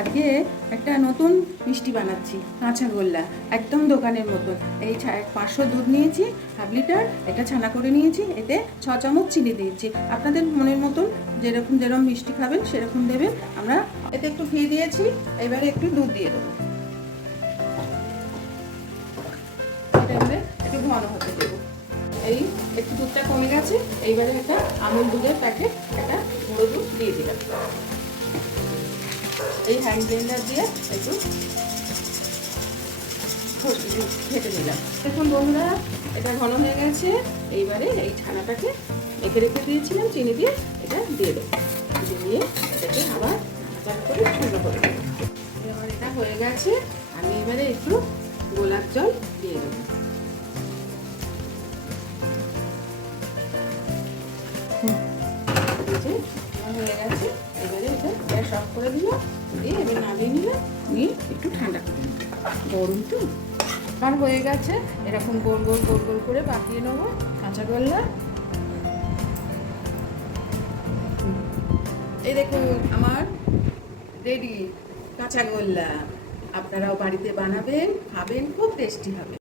আজকে একটা নতুন মিষ্টি বানাচ্ছি, কাঁচাগোল্লা, একদম দোকানের মতন। এই 500 দুধ নিয়েছি, হাফ লিটার, এটা ছানা করে নিয়েছি, এতে 6 চামচ চিনি দিয়েছি। আপনাদের মনের মতন যেরকম যেরকম মিষ্টি খাবেন সেরকম দেবেন। আমরা এতে একটু ঘি দিয়েছি, এবারে একটু দুধ দিয়ে দেবো। এটা এবারে একটু ঘন হতে দেবো। এই একটু দুধটা কমে গেছে, এইবারে একটা আমুল দুধের প্যাকেট, একটা গুঁড়ো দুধ দিয়ে দিলাম। এই হ্যান্ড ব্লেন্ডার দিয়ে একটু ঘেটে নিলাম। দেখুন বন্ধুরা, এটা ঘন হয়ে গেছে। এইবারে এই ছানাটাকে মেখে রেখে দিয়েছিলাম চিনি দিয়ে, এটা দিয়ে দেবো। দিয়ে এটাকে আবার করে ঠান্ডা করে দেবো। এবার এটা হয়ে গেছে, আমি এবারে একটু গোলাপ জল দিয়ে দেবো। হয়ে গেছে, এবারে এটা গ্যাস অফ করে দিলাম, দিয়ে এবার নামিয়ে নিলাম, নিয়ে একটু ঠান্ডা করে নিলাম। গরম তো আর হয়ে গেছে, এরকম গোল গোল গোল গোল করে পাকিয়ে নেবো কাঁচাগোল্লা। এই দেখুন আমার রেডি কাঁচাগোল্লা। আপনারাও বাড়িতে বানাবেন, খাবেন, খুব টেস্টি হবে।